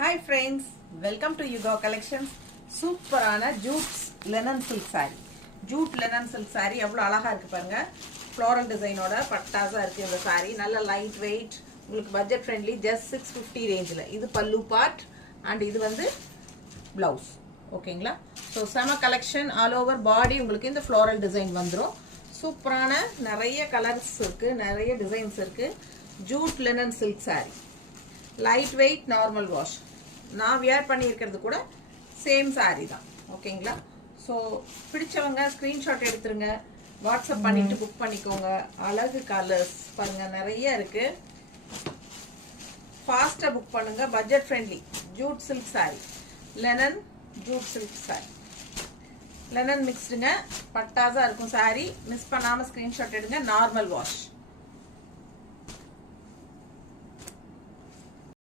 Hi friends, welcome to Yuga Collections. சூப்பரான jute linen silk saree. Jute linen silk saree எவ்வளவு அழகா இருக்கு பாருங்க. floral designோட பட்டாசா இருக்கு இந்த saree. நல்ல light weight, உங்களுக்கு budget friendly, just 650 rangeல. இது பல்லு part and இது வந்து blouse. ஓகேங்களா? So sama collection all over body உங்களுக்கு இந்த floral design வந்துரும். சூப்பரான நிறைய கலர்ஸ் இருக்கு, நிறைய டிசைன்ஸ் இருக்கு. Jute linen silk saree. Light weight, normal wash. நான் wear பண்ணியிருக்கிறது கூட சேம் saree தான். ஓகேங்களா? ஸோ பிடிச்சவங்க ஸ்க்ரீன்ஷாட் எடுத்துருங்க, வாட்ஸ்அப் பண்ணிட்டு புக் பண்ணிக்கோங்க. அழகு கலர்ஸ் பாருங்க நிறைய இருக்கு. ஃபாஸ்ட்டாக புக் பண்ணுங்க. Budget friendly jute silk saree, linen jute silk saree. Linen மிக்ஸ்டுங்க, பட்டாசா இருக்கும் saree. மிஸ் பண்ணாமல் ஸ்க்ரீன்ஷாட் எடுங்க. Normal wash.